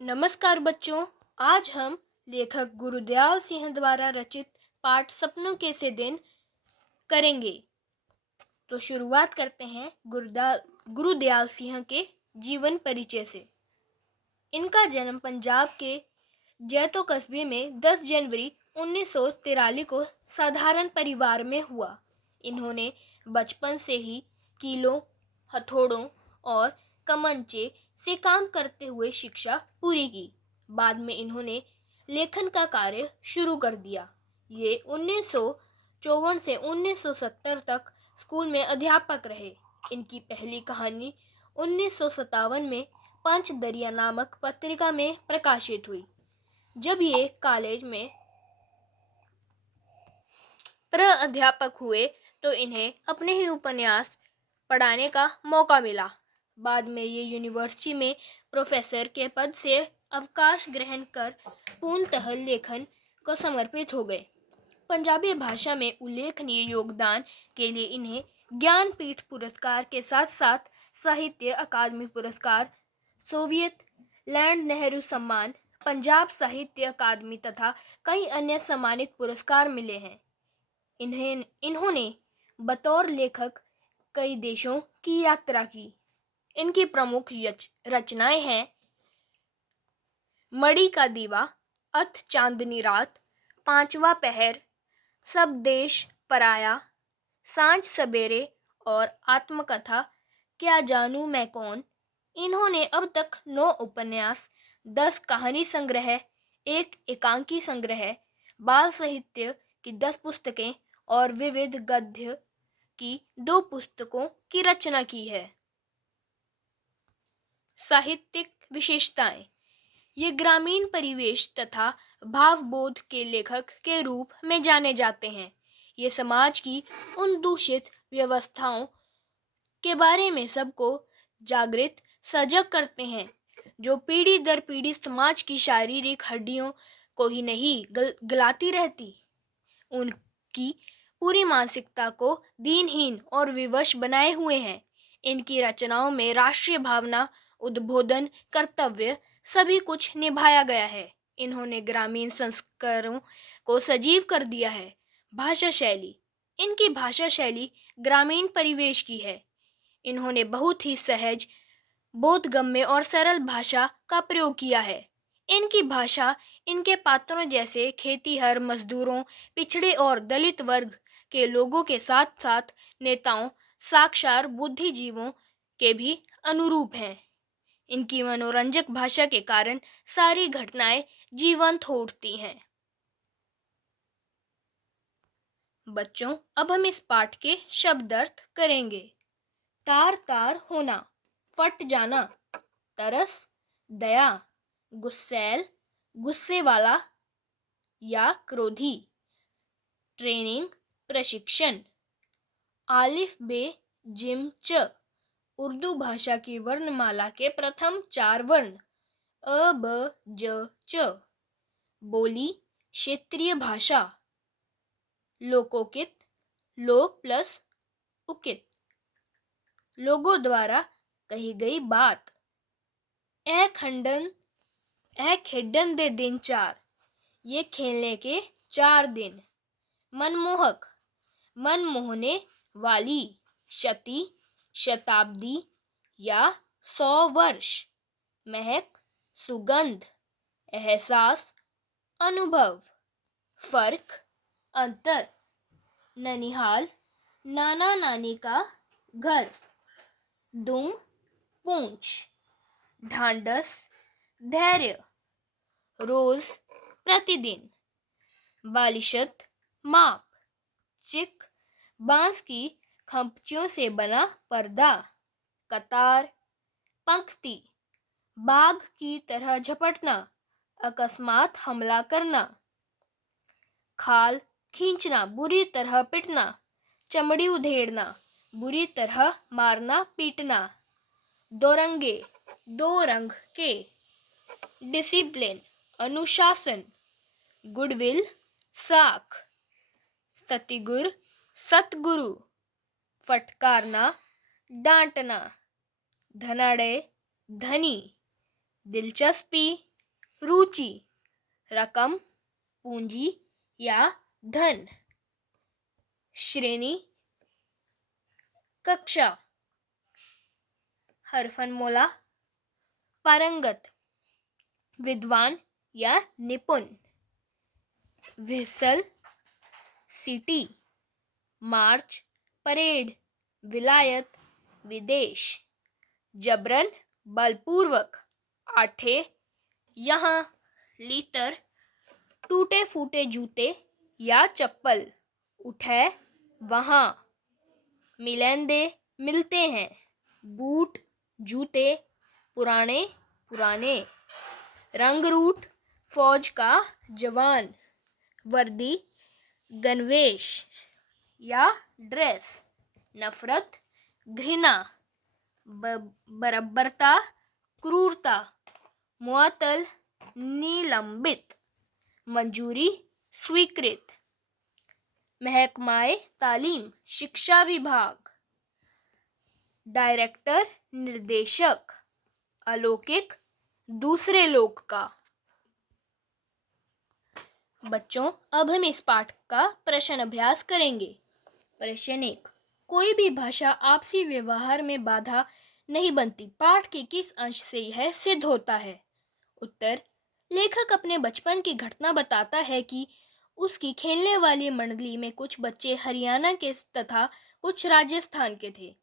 नमस्कार बच्चों। आज हम लेखक गुरुदयाल सिंह द्वारा रचित पाठ सपनों के से दिन करेंगे। तो शुरुआत करते हैं गुरुदयाल सिंह के जीवन परिचय से। इनका जन्म पंजाब के जैतो कस्बे में 10 जनवरी 1943 को साधारण परिवार में हुआ। इन्होंने बचपन से ही कीलों, हथौड़ों और कमंचे से काम करते हुए शिक्षा पूरी की। बाद में इन्होंने लेखन का कार्य शुरू कर दिया। ये 1954 से 1970 तक स्कूल में अध्यापक रहे। इनकी पहली कहानी 1957 में पंचदरिया नामक पत्रिका में प्रकाशित हुई। जब ये कॉलेज में प्राध्यापक हुए तो इन्हें अपने ही उपन्यास पढ़ाने का मौका मिला। बाद में ये यूनिवर्सिटी में प्रोफेसर के पद से अवकाश ग्रहण कर पूर्णतः लेखन को समर्पित हो गए। पंजाबी भाषा में उल्लेखनीय योगदान के लिए इन्हें ज्ञानपीठ पुरस्कार के साथ साथ साहित्य अकादमी पुरस्कार, सोवियत लैंड नेहरू सम्मान, पंजाब साहित्य अकादमी तथा कई अन्य सम्मानित पुरस्कार मिले हैं। इन्होंने बतौर लेखक कई देशों की यात्रा की। इनकी प्रमुख रचनाएं हैं मड़ी का दीवा, अथ चांदनी रात, पांचवा पहर, सब देश पराया, सांझ सवेरे और आत्मकथा क्या जानूं मैं कौन। इन्होंने अब तक 9 उपन्यास, 10 कहानी संग्रह, 1 एकांकी संग्रह, बाल साहित्य की 10 पुस्तकें और विविध गद्य की 2 पुस्तकों की रचना की है। साहित्यिक विशेषताएं। ये ग्रामीण परिवेश तथा भावबोध के लेखक के रूप में जाने जाते हैं। ये समाज की उन दूषित व्यवस्थाओं के बारे में सबको जागृत सजग करते हैं जो पीढ़ी दर पीढ़ी समाज की शारीरिक हड्डियों को ही नहीं गलाती रहती, उनकी पूरी मानसिकता को दीनहीन और विवश बनाए हुए हैं। इनकी रचनाओं में राष्ट्रीय भावना, उद्बोधन, कर्तव्य सभी कुछ निभाया गया है। इन्होंने ग्रामीण संस्कारों को सजीव कर दिया है। भाषा शैली। इनकी भाषा शैली ग्रामीण परिवेश की है। इन्होंने बहुत ही सहज, बोधगम्य और सरल भाषा का प्रयोग किया है। इनकी भाषा इनके पात्रों जैसे खेतीहर मजदूरों, पिछड़े और दलित वर्ग के लोगों के साथ साथ नेताओं, साक्षर बुद्धिजीवों के भी अनुरूप है। इनकी मनोरंजक भाषा के कारण सारी घटनाएं जीवंत हो उठती हैं। बच्चों, अब हम इस पाठ के शब्दार्थ करेंगे। तार तार होना, फट जाना, तरस, दया, गुस्सैल, गुस्से वाला या क्रोधी, ट्रेनिंग, प्रशिक्षण, आलिफ बे जिम च, उर्दू भाषा की वर्णमाला के प्रथम 4 वर्ण अ ब ज च, बोली, क्षेत्रीय भाषा, लोकोकित, लोक प्लस उकित, लोगों द्वारा कही गई बात, ए खेडन दे दिन 4, ये खेलने के 4 दिन, मनमोहक, मन मोहने वाली, शती, शताब्दी या 100 वर्ष, महक, सुगंध, एहसास, अनुभव, फर्क, अंतर, ननिहाल, नाना नानी का घर, दुम, पूंछ, ढांढस, धैर्य, रोज, प्रतिदिन, बालिशत, माप, चिक, बांस की खंपचियों से बना पर्दा, कतार, पंक्ति, बाघ की तरह झपटना, अकस्मात हमला करना, खाल, खींचना, बुरी तरह पिटना, चमड़ी उधेड़ना, बुरी तरह मारना पीटना, दोरंगे, 2 रंग के, डिसिप्लिन, अनुशासन, गुडविल, साख, सतगुरु, फटकारना, डांटना, धनाड़े, धनी, दिलचस्पी, रुचि, रकम, पूंजी या धन। श्रेणी, कक्षा। हरफनमौला, पारंगत, विद्वान या निपुण। व्हिसल, सिटी, मार्च, परेड, विलायत, विदेश। जबरन, बलपूर्वक, आठे, यहाँ। लीतर, टूटे फूटे जूते या चप्पल, उठे, वहाँ। मिलेंदे, मिलते हैं। बूट, जूते, पुराने, पुराने। रंगरूट, फौज का जवान। वर्दी, गणवेश या ड्रेस। नफरत, घृणा। बर्बरता, क्रूरता। मुअत्तल, निलंबित। मंजूरी, स्वीकृत। महकमाए तालीम, शिक्षा विभाग। डायरेक्टर, निर्देशक। अलौकिक, दूसरे लोक का। बच्चों, अब हम इस पाठ का प्रश्न अभ्यास करेंगे। प्रश्न 1, कोई भी भाषा आपसी व्यवहार में बाधा नहीं बनती। पाठ के किस अंश से यह सिद्ध होता है? उत्तर, लेखक अपने बचपन की घटना बताता है कि उसकी खेलने वाली मंडली में कुछ बच्चे हरियाणा के तथा कुछ राजस्थान के थे।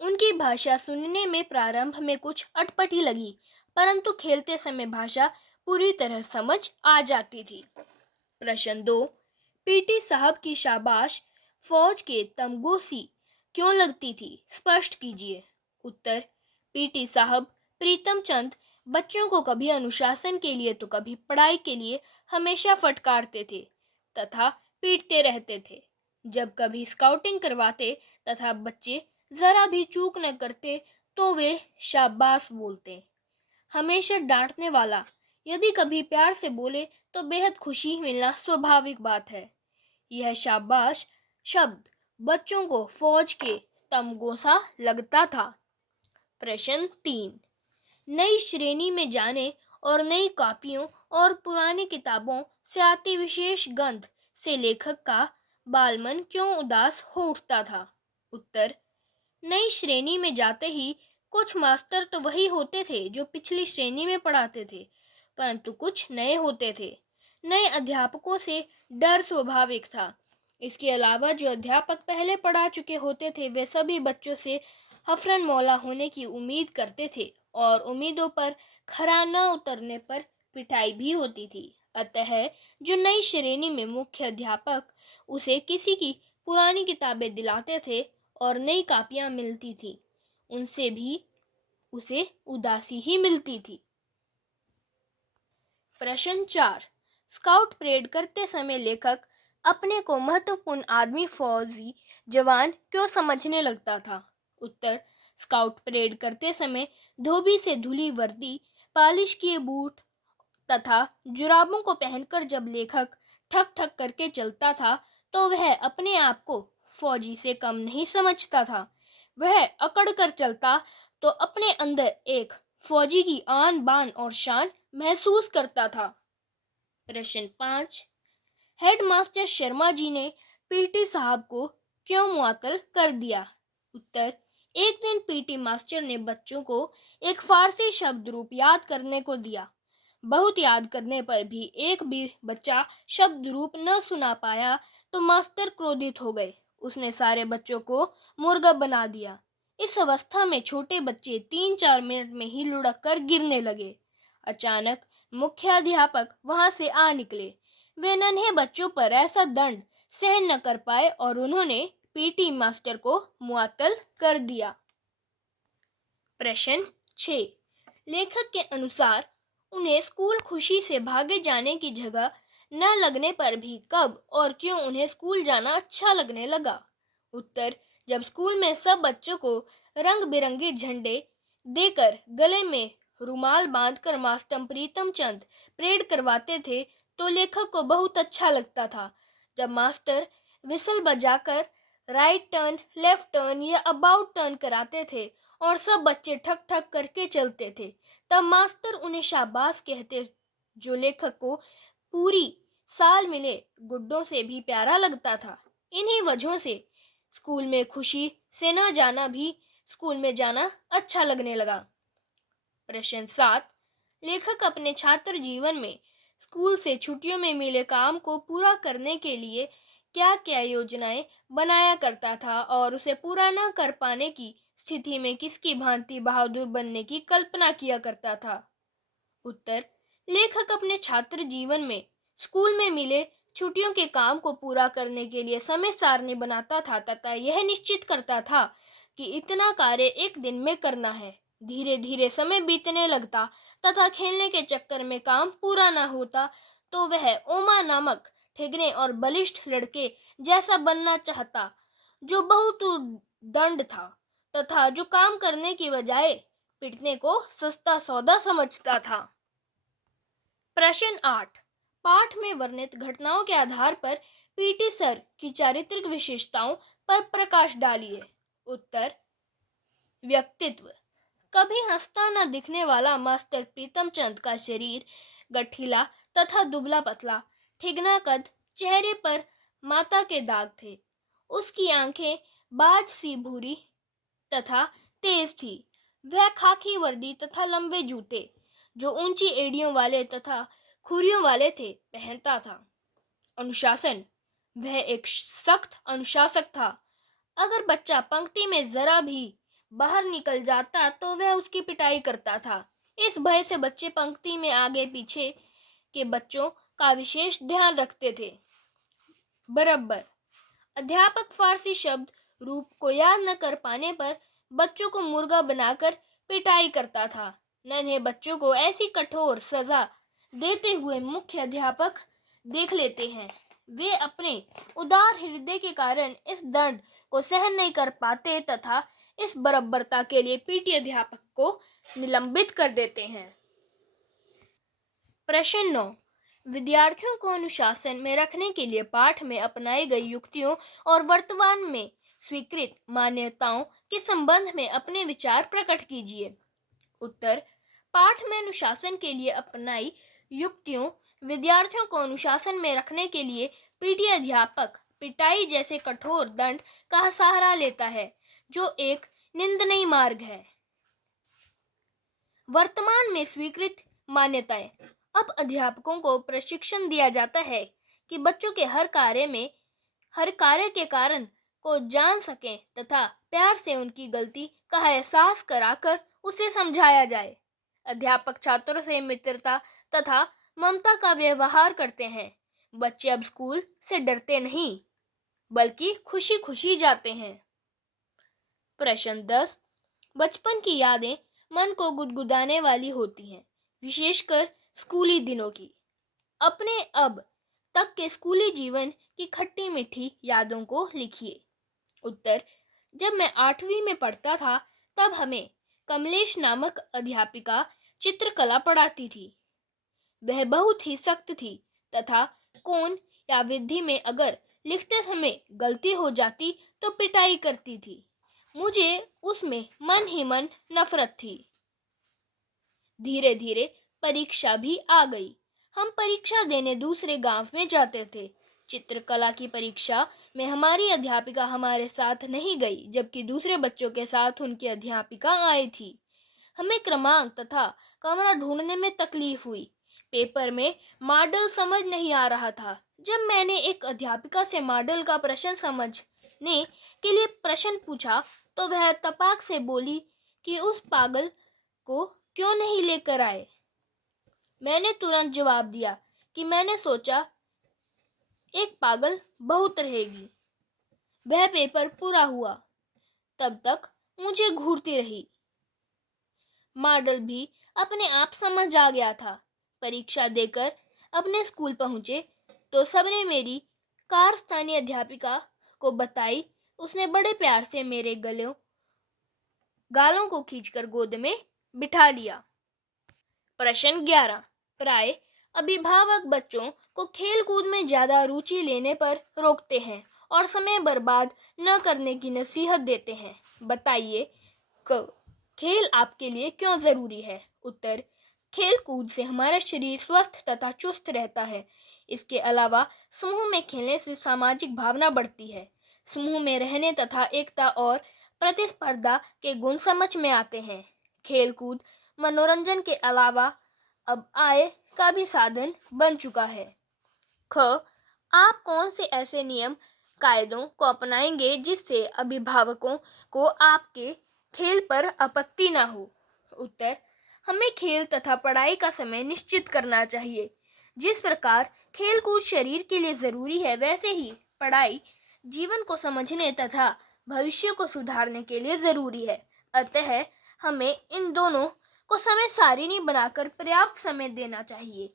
उनकी भाषा सुनने में प्रारंभ में कुछ अटपटी लगी, परंतु खेलते समय भाषा पूरी तरह समझ आ जाती थी। प्रश्न 2, पीटी साहब की शाबाश फौज के तमगोसी क्यों लगती थी? स्पष्ट कीजिए। उत्तर, पीटी साहब प्रीतम चंद बच्चों को कभी अनुशासन के लिए तो कभी पढ़ाई के लिए हमेशा फटकारते थे तथा पीटते रहते थे। जब कभी स्काउटिंग करवाते तथा बच्चे जरा भी चूक न करते तो वे शाबाश बोलते। हमेशा डांटने वाला यदि कभी प्यार से बोले तो बेहद खुशी मिलना स्वाभाविक बात है। यह शाबाश शब्द बच्चों को फौज के तमगोसा लगता था। प्रश्न 3, नई श्रेणी में जाने और नई कॉपियों और पुरानी किताबों से आती विशेष गंध से लेखक का बालमन क्यों उदास हो उठता था? उत्तर, नई श्रेणी में जाते ही कुछ मास्टर तो वही होते थे जो पिछली श्रेणी में पढ़ाते थे, परंतु कुछ नए होते थे। नए अध्यापकों से डर स्वाभाविक था। इसके अलावा जो अध्यापक पहले पढ़ा चुके होते थे वे सभी बच्चों से हफरन मौला होने की उम्मीद करते थे और उम्मीदों पर खरा न उतरने पर पिटाई भी होती थी। अतः जो नई श्रेणी में मुख्य अध्यापक उसे किसी की पुरानी किताबें दिलाते थे और नई कापियां मिलती थी, उनसे भी उसे उदासी ही मिलती थी। प्रश्न 4, स्काउट परेड करते समय लेखक अपने को महत्वपूर्ण आदमी फौजी जवान क्यों समझने लगता था? उत्तर, स्काउट परेड करते समय धोबी से धुली वर्दी, पालिश किए बूट तथा जुराबों को पहनकर जब लेखक ठक ठक करके चलता था तो वह अपने आप को फौजी से कम नहीं समझता था। वह अकड़ कर चलता तो अपने अंदर एक फौजी की आन बान और शान महसूस करता था। प्रश्न 5, हेडमास्टर शर्मा जी ने पीटी साहब को क्यों मुअत्तल कर दिया? उत्तर, एक दिन पीटी मास्टर ने बच्चों को एक फारसी शब्द रूप याद करने को दिया। बहुत याद करने पर भी एक भी बच्चा शब्द रूप न सुना पाया तो मास्टर क्रोधित हो गए। उसने सारे बच्चों को मुर्गा बना दिया। इस अवस्था में छोटे बच्चे 3-4 मिनट में ही लुढ़क कर गिरने लगे। अचानक मुख्याध्यापक वहां से आ निकले। वे नन्हे बच्चों पर ऐसा दंड सहन न कर पाए और उन्होंने पीटी मास्टर को मुअत्तल कर दिया। प्रश्न 6, लेखक के अनुसार उन्हें स्कूल खुशी से भागे जाने की जगह न लगने पर भी कब और क्यों उन्हें स्कूल जाना अच्छा लगने लगा? उत्तर, जब स्कूल में सब बच्चों को रंग बिरंगे झंडे देकर गले में रुमाल बांधकर मास्टर प्रीतम चंद परेड करवाते थे तो लेखक को बहुत अच्छा लगता था। जब मास्टर विसल बजाकर राइट टर्न, लेफ्ट टर्न या अबाउट टर्न कराते थे और सब बच्चे ठक ठक करके चलते थे, तब मास्टर उन्हें शाबाश कहते जो लेखक को पूरी साल मिले गुड्डों से भी प्यारा लगता था। इन्हीं वजहों से स्कूल में खुशी से न जाना भी स्कूल में जाना अच्छा लगने लगा। प्रश्न 7। लेखक अपने छात्र जीवन में स्कूल से छुट्टियों में मिले काम को पूरा करने के लिए क्या क्या योजनाएं बनाया करता था और उसे पूरा न कर पाने की स्थिति में किसकी भांति बहादुर बनने की कल्पना किया करता था? उत्तर। लेखक अपने छात्र जीवन में स्कूल में मिले छुट्टियों के काम को पूरा करने के लिए समय सारणी बनाता था तथा यह निश्चित करता था कि इतना कार्य एक दिन में करना है। धीरे धीरे समय बीतने लगता तथा खेलने के चक्कर में काम पूरा न होता तो वह ओमा नामक ठिगने और बलिष्ठ लड़के जैसा बनना चाहता, जो बहुत दंड था तथा जो काम करने की बजाय पिटने को सस्ता सौदा समझता था। प्रश्न 8। पाठ में वर्णित घटनाओं के आधार पर पीटी सर की चारित्रिक विशेषताओं पर प्रकाश डालिए। उत्तर। व्यक्तित्व। कभी हंसता न दिखने वाला मास्टर प्रीतम चंद का शरीर गठीला तथा दुबला पतला, ठिगना कद, चेहरे पर माता के दाग थे। उसकी आंखें बाज सी भूरी तथा तेज थी। वह खाकी वर्दी तथा लंबे जूते, जो ऊंची एड़ियों वाले तथा खुरियों वाले थे, पहनता था। अनुशासन। वह एक सख्त अनुशासक था। अगर बच्चा पंक्ति में जरा भी बाहर निकल जाता तो वह उसकी पिटाई करता था। इस भय से बच्चे पंक्ति में आगे पीछे के बच्चों का विशेष ध्यान रखते थे। बराबर। अध्यापक फारसी शब्द रूप को याद न कर पाने पर बच्चों को मुर्गा बनाकर पिटाई करता था। नन्हे बच्चों को ऐसी कठोर सजा देते हुए मुख्य अध्यापक देख लेते हैं। वे अपने उदार हृदय के कारण इस दंड को सहन नहीं कर पाते तथा इस बर्बरता के लिए पीटी अध्यापक को निलंबित कर देते हैं। प्रश्न 9। विद्यार्थियों को अनुशासन में रखने के लिए पाठ में अपनाई गई युक्तियों और वर्तमान में स्वीकृत मान्यताओं के संबंध में अपने विचार प्रकट कीजिए। उत्तर। पाठ में अनुशासन के लिए अपनाई युक्तियों। विद्यार्थियों को अनुशासन में रखने के लिए पीटी अध्यापक पिटाई जैसे कठोर दंड का सहारा लेता है, जो एक निंदनीय मार्ग है। वर्तमान में स्वीकृत मान्यताएं। अब अध्यापकों को प्रशिक्षण दिया जाता है कि बच्चों के हर कार्य के कारण को जान सकें तथा प्यार से उनकी गलती का एहसास कराकर उसे समझाया जाए। अध्यापक छात्रों से मित्रता तथा ममता का व्यवहार करते हैं। बच्चे अब स्कूल से डरते नहीं बल्कि खुशी खुशी जाते हैं। प्रश्न 10। बचपन की यादें मन को गुदगुदाने वाली होती हैं, विशेषकर स्कूली दिनों की। अपने अब तक के स्कूली जीवन की खट्टी मीठी यादों को लिखिए। उत्तर। जब मैं 8वीं में पढ़ता था तब हमें कमलेश नामक अध्यापिका चित्रकला पढ़ाती थी। वह बहुत ही सख्त थी तथा कोण या विधि में अगर लिखते समय गलती हो जाती तो पिटाई करती थी। मुझे उसमें मन ही मन नफरत थी। धीरे धीरे परीक्षा भी आ गई। हम परीक्षा देने दूसरे गांव में जाते थे। चित्रकला की परीक्षा में हमारी अध्यापिका हमारे साथ नहीं गई, जबकि दूसरे बच्चों के साथ उनकी अध्यापिका आई थी। हमें क्रमांक तथा कमरा ढूंढने में तकलीफ हुई। पेपर में मॉडल समझ नहीं आ रहा था। जब मैंने एक अध्यापिका से मॉडल का प्रश्न समझने के लिए प्रश्न पूछा तो वह तपाक से बोली कि उस पागल को क्यों नहीं लेकर आए। मैंने तुरंत जवाब दिया कि मैंने सोचा एक पागल बहुत रहेगी। वह पेपर पूरा हुआ। तब तक मुझे घूरती रही। मॉडल भी अपने आप समझ आ गया था। परीक्षा देकर अपने स्कूल पहुंचे तो सबने मेरी कार स्थानीय अध्यापिका को बताई। उसने बड़े प्यार से मेरे गालों को खींचकर गोद में बिठा लिया। प्रश्न 11। प्राय अभिभावक बच्चों को खेल कूद में ज्यादा रुचि लेने पर रोकते हैं और समय बर्बाद न करने की नसीहत देते हैं। बताइए खेल आपके लिए क्यों जरूरी है। उत्तर। खेल कूद से हमारा शरीर स्वस्थ तथा चुस्त रहता है। इसके अलावा समूह में खेलने से सामाजिक भावना बढ़ती है। समूह में रहने तथा एकता और प्रतिस्पर्धा के गुण समझ में आते हैं। खेल कूद मनोरंजन के अलावा अब आय का भी साधन बन चुका है। ख, आप कौन से ऐसे नियम कायदों को अपनाएंगे जिससे अभिभावकों को आपके खेल पर आपत्ति ना हो? उत्तर, हमें खेल तथा पढ़ाई का समय निश्चित करना चाहिए। जिस प्रकार खेल कूद शरीर के लिए जरूरी है, वैसे ही पढ़ाई जीवन को समझने तथा भविष्य को सुधारने के लिए जरूरी है। अतः हमें इन दोनों को समय सारिणी बनाकर पर्याप्त समय देना चाहिए।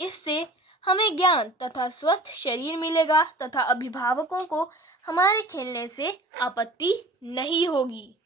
इससे हमें ज्ञान तथा स्वस्थ शरीर मिलेगा तथा अभिभावकों को हमारे खेलने से आपत्ति नहीं होगी।